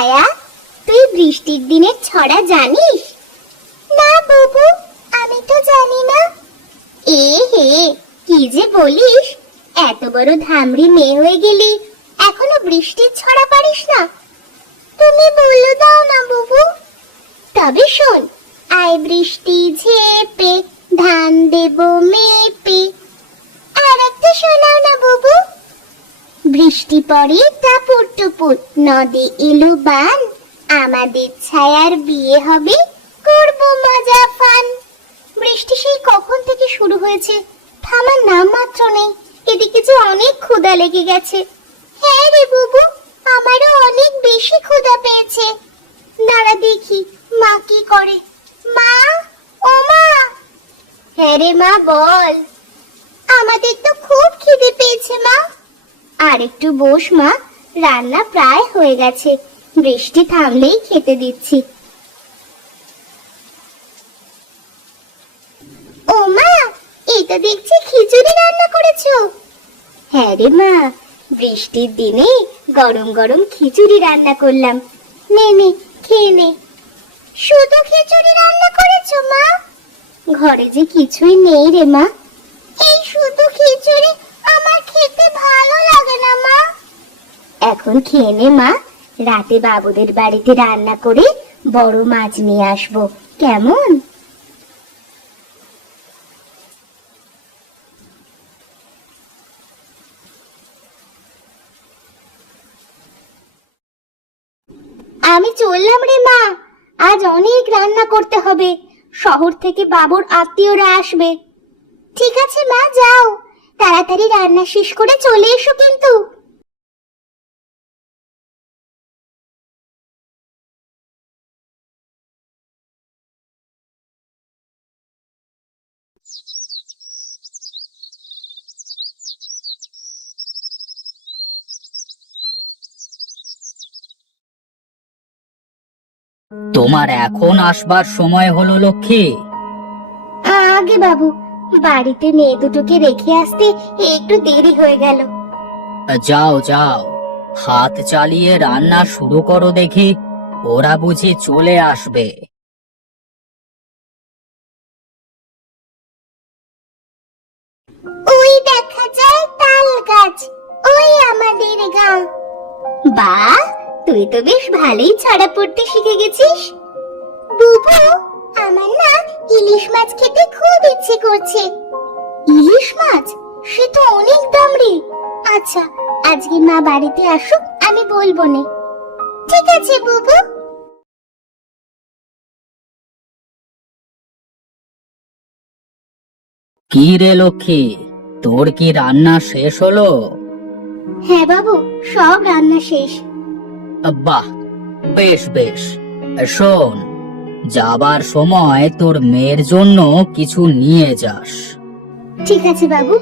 ছায়া, তুই বৃষ্টির দিনের ছড়া জানিস? না বাবু, আমি তো জানি না। এ হে, কি যে বলিস! এত বড় ধামড়ি মেয়ে হয়ে গেলি, এখনো বৃষ্টির ছড়া পারিস না? তুমি বলে দাও না বাবু। তবে শোন, আয় বৃষ্টি ঝেপে, ধান দেব মেপে। আর একটা শোনাও না বাবু। বৃষ্টি পড়ে টাপুর টুপুর, নদী এলো বান, আমাদের ছায়ার বিয়ে হবে, করব মজা ফান। বৃষ্টি সেই কখন থেকে শুরু হয়েছে, থামার নাম মাত্র নেই। এদিকে যে অনেক ক্ষুধা লেগে গেছে। হ্যাঁ রে বাবু, আমারও অনেক বেশি ক্ষুধা পেয়েছে। দাঁড়া দেখি মা কি করে। মা, ও মা। হ্যাঁ রে মা, বল। আমাদের তো খুব খিদে পেয়েছে মা। আর একটু বস মা, রান্না প্রায় হয়ে গেছে, বৃষ্টি থামলেই খেতে দিচ্ছি। ও মা, এটা দেখছি খিচুড়ি রান্না করেছো। হ্যাঁ রে মা, বৃষ্টির দিনে গরম গরম খিচুড়ি রান্না করলাম। নে নে, খেয়ে নে। শুধু খিচুড়ি রান্না করেছো মা? ঘরে যে কিছুই নেই রে মা। এই শুধু খিচুড়ি আমার খেতে ভালো লাগে না মা। এখন খেয়ে নে মা, রাতে বাবুদের বাড়িতে রান্না করে বড় মাছ নিয়ে আসবো, কেমন? আমি চললাম রে মা, আজ অনেক রান্না করতে হবে, শহর থেকে বাবুর আত্মীয়রা আসবে। ঠিক আছে মা, যাও, তাড়াতাড়ি রান্না শেষ করে চলে এসো কিন্তু। তোমার এখন আসবার সময় হলো লক্ষ্মী। আগে বাবু, বাড়িতে মেয়ে দুটোকে রেখে আসতে একটু দেরি হয়ে গেল। যাও যাও, হাত চালিয়ে রান্না শুরু করো দেখি, ওরা বুঝি চলে আসবে। ওই দেখা যায় তাল গাছ, ওই আমাদের গাঁ। বাহ, তুই তো বেশ ভালোই ছড়া পড়তে শিখে গেছিস। বুবু, আমার না ইলিশ মাছ খেতে খুব ইচ্ছে করছে। ইলিশ মাছ? সে তো অনেক দাম রে। আচ্ছা, আজকে মা বাড়িতে আসুক, আমি বলবো নে। ঠিক আছে বুবু। কি রে লক্ষ্মী, তোর কি রান্না শেষ হলো? হ্যাঁ বাবু, সব রান্না শেষ। বাহ, বেশ বেশ। শোন, যাবার সময় তোর মেয়ের জন্য কিছু নিয়ে যাস। ঠিক আছে বাবু।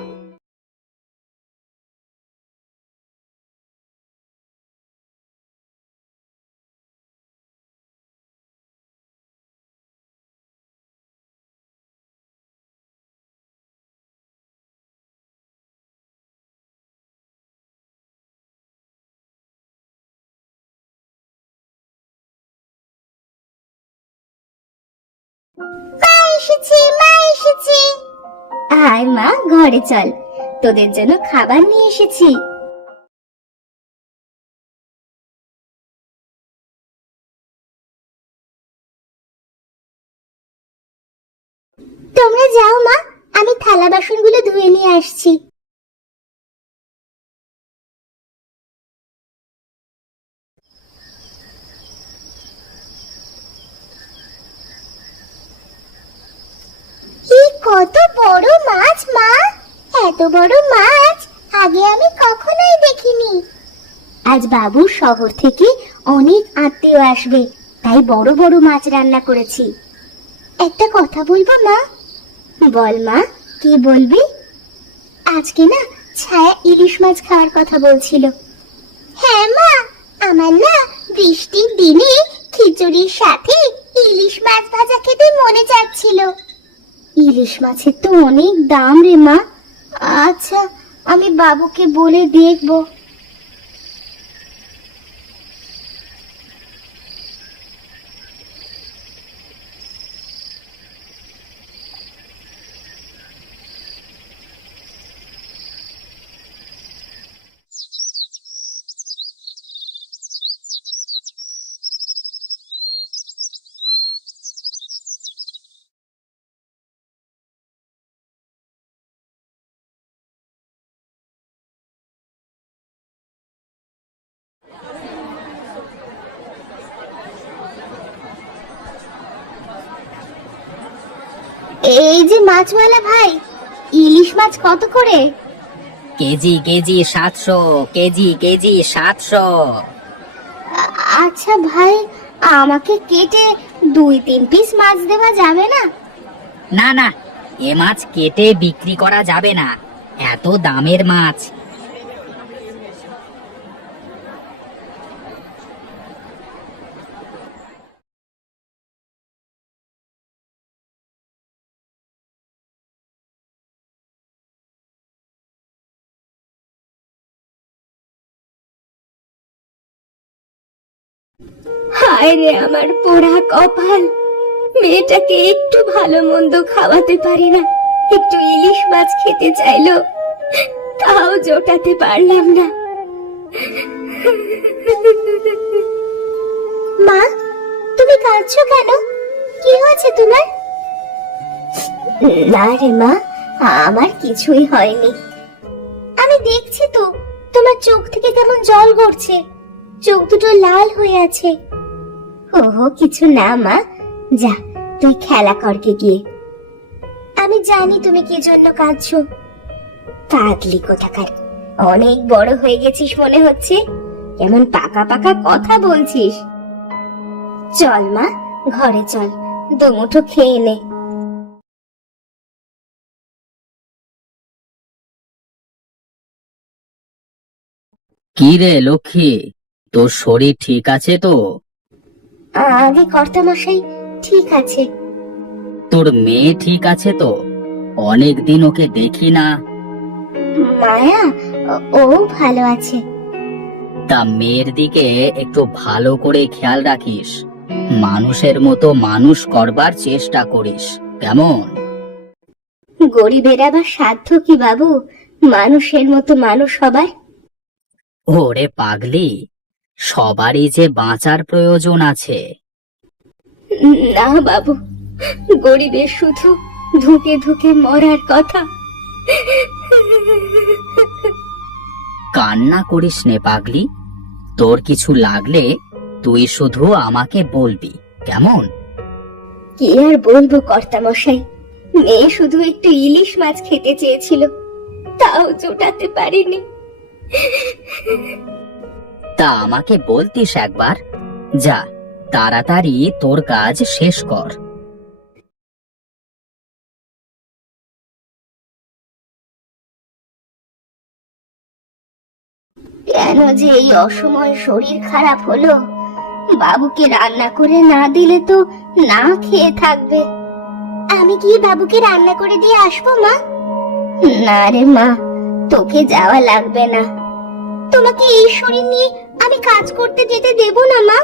মা এসেছে, মা এসেছে। আয় মা, ঘরে চল, তোদের জন্য খাবার নিয়ে এসেছি। তোমরা যাও মা, আমি থালা বাসনগুলো ধুয়ে নিয়ে আসছি। এই কত বড় মাছ মা! এত বড় মাছ আগে আমি কখনোই দেখিনি। আজ বাবু শহর থেকে অনেক আত্মীয় আসবে, তাই বড় বড় মাছ রান্না করেছি। একটা কথা বলবো মা? বল মা, কি বলবি? আজকে না ছায়া ইলিশ মাছ খাওয়ার কথা বলছিল। হ্যাঁ মা, আমার না বৃষ্টির দিনে খিচুড়ির সাথে ইলিশ মাছ ভাজা খেতে মনে যাচ্ছিল। ইলিশ মাছের তো অনেক দাম রে মা। আচ্ছা, আমি বাবুকে বলে দেখব। এই যে মাছওয়ালা ভাই, ইলিশ মাছ কত করে? KG KG 700, KG KG 700। আচ্ছা ভাই, আমাকে কেটে 2-3 পিস মাছ দেওয়া যাবে না? না না, এ মাছ কেটে বিক্রি করা যাবে না, এত দামের মাছ। হায় রে আমার পোড়া কপাল, মেয়েটাকে একটু ভালো মন্দ খাওয়াতে পারি না। একটু ইলিশ মাছ খেতে চাইলো, তাও জোটাতে পারলাম না। মা, তুমি কাঁদছো কেন? কি হয়েছে তোমার? না রে মা, আমার কিছুই হয়নি। আমি দেখছি তো তোমার চোখ থেকে কেমন জল গড়ছে, চোখ দুটো লাল হয়ে আছে। ওহো, কিছু না মা, যা তুই খেলা করকে গিয়ে। আমি জানি তুমি কি জন্য কাঁদছো। পাগলি কোথাকার, অনেক বড় হয়ে গেছিস মনে হচ্ছে, কেমন পাকা পাকা কথা বলছিস। চল মা, ঘরে চল, দুমুঠো খেয়ে নে। কি রে লক্ষ্মী, তোর শরীর ঠিক আছে তো? আগে কর্তা মশাই, ঠিক আছে। তোর মেয়ে ঠিক আছে তো? অনেক দিন ওকে দেখি না। মায়া, ও ভালো আছে। তা মেয়ের দিকে একটু ভালো করে খেয়াল রাখিস, মানুষের মতো মানুষ করবার চেষ্টা করিস, কেমন? গরিবের আবার সাধ্য কি বাবু মানুষের মতো মানুষ হবার? ওরে পাগলি, সবারই যে বাঁচার প্রয়োজন আছে। না বাবু, গরিবের শুধু ধুকে ধুকে মরার কথা। কান্না করিস নে পাগলি, তোর কিছু লাগলে তুই শুধু আমাকে বলবি, কেমন? কি আর বলবো কর্তা মশাই, মেয়ে শুধু একটু ইলিশ মাছ খেতে চেয়েছিল, তাও জোটাতে পারিনি। তা আমাকে বলতিস একবার। যা, তাড়াতাড়ি তোর কাজ শেষ কর। কেন যে এই অসময়ে শরীর খারাপ হলো? বাবুকে রান্না করে না দিলে তো না খেয়ে থাকবে। আমি কি বাবুকে রান্না করে দিয়ে আসবো মা? না রে মা, তোকে যাওয়া লাগবে না। তোমাকে এই শরীর নিয়ে আমি কাজ করতে যেতে দেব না মা।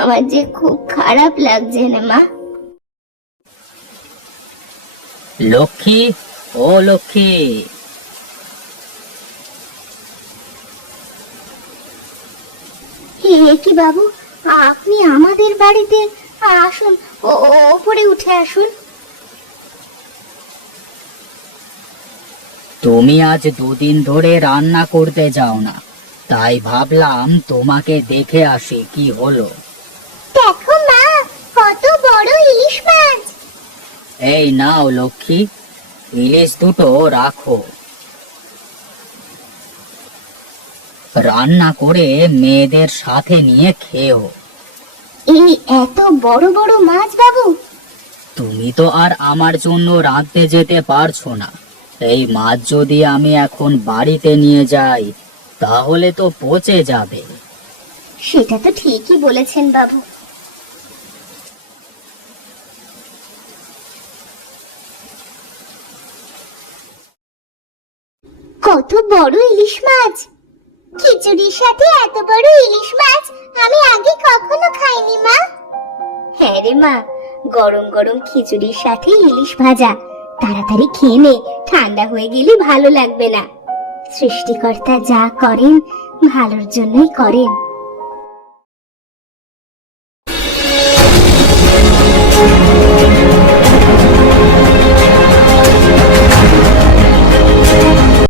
আমার যে খুব খারাপ লাগছে না মা। লক্ষ্মী, ও লক্ষ্মী। হে কি বাবু, আপনি আমাদের বাড়িতে? আসুন, ওপরে উঠে আসুন। তুমি আজ 2 দিন ধরে রান্না করতে যাও না, তাই ভাবলাম তোমাকে দেখে আসি কি হলো। দেখো মা, কত বড় ইলিশ মাছ। এই নাও লক্ষ্মী, ইলিশ দুটো রাখো। রান্না করে মেয়েদের সাথে নিয়ে খেও। এই এত বড় বড় মাছ বাবু? তুমি তো আর আমার জন্য রাঁধতে যেতে পারছো না, এই মাছ যদি আমি এখন বাড়িতে নিয়ে যাই তাহলে তো পচে যাবে। সেটা তো ঠিকই বলেছেন বাবু। কত বড় ইলিশ মাছ! খিচুড়ির সাথে এত বড় ইলিশ মাছ আমি আগে কখনো খাইনি মা। হ্যাঁ রে মা, গরম গরম খিচুড়ির সাথে ইলিশ ভাজা, তাড়াতাড়ি খেয়ে নে, ঠান্ডা হয়ে গেলে ভালো লাগবে না। সৃষ্টিকর্তা যা করেন ভালোর জন্যই করেন।